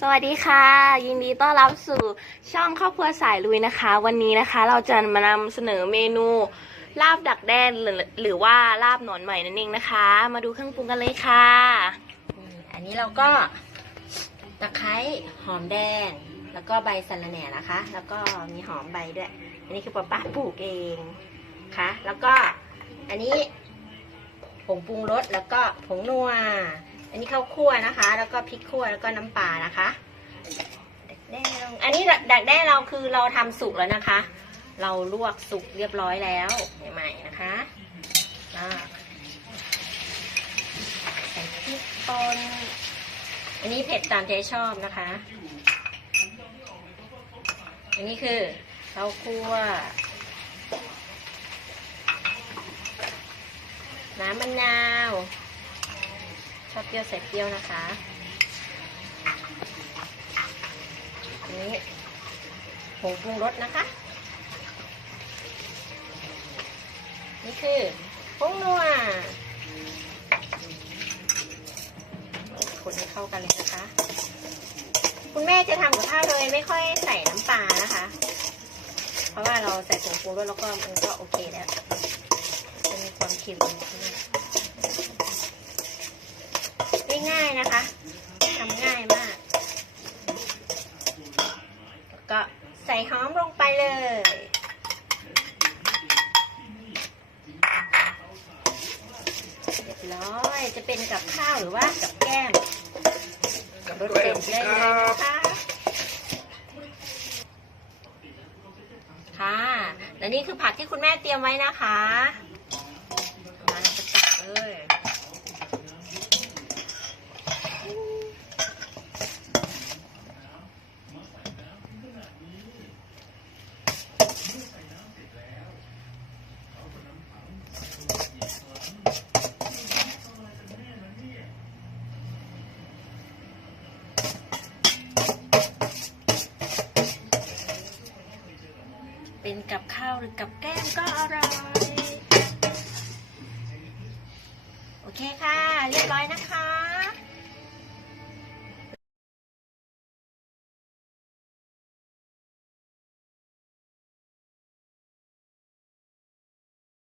สวัสดีค่ะ ยินดีต้อนรับสู่ช่องครอบครัวสายลุยนะคะ วันนี้นะคะ เราจะมานำเสนอเมนูลาบดักแด้หรือหรือว่าลาบหนอนใหม่นั่นเองนะคะ มาดูเครื่องปรุงกันเลยค่ะ อันนี้เราก็ตะไคร้หอมแดง แล้วก็ใบสะระแหน่นะคะ แล้วก็มีหอมใบด้วย อันนี้คือป้าป้าปลูกเองค่ะ แล้วก็อันนี้ผงปรุงรสแล้วก็ผงนัว อันนี้ข้าวคั่วนะคะ แล้วก็พริกคั่วแล้วก็น้ำปลานะคะดักแด้ลงอันนี้ดักแด้เราคือเราทำสุกแล้วนะคะ เราลวกสุกเรียบร้อยแล้วใหม่ๆนะคะใส่พริกป่นอันนี้เผ็ดตามใจชอบนะคะ อันนี้คือข้าวคั่วน้ำมะนาว ชอบเปรี้ยวใส่เปรี้ยวนะคะอันนี้ผงปรุงรสนะคะ นี่คือผงนัวคนให้เข้ากันเลยนะคะ คุณแม่จะทำกับข้าวเลยไม่ค่อยใส่น้ำปลานะคะ เพราะว่าเราใส่ผงปรุงรสแล้วก็มันก็โอเคแล้วจะมีความเค็มง่ายๆนะคะทำง่ายมากแล้วก็ใส่หอมลงไปเลย เรียบร้อยจะเป็นกับข้าวหรือว่ากับแก้มกับรสเด็ดได้เลยนะคะค่ะและนี่คือผักที่คุณแม่เตรียมไว้นะคะมาเราจะตักเลย เป็นกับข้าวหรือกับแก้มก็อร่อย โอเคค่ะ เรียบร้อยนะคะ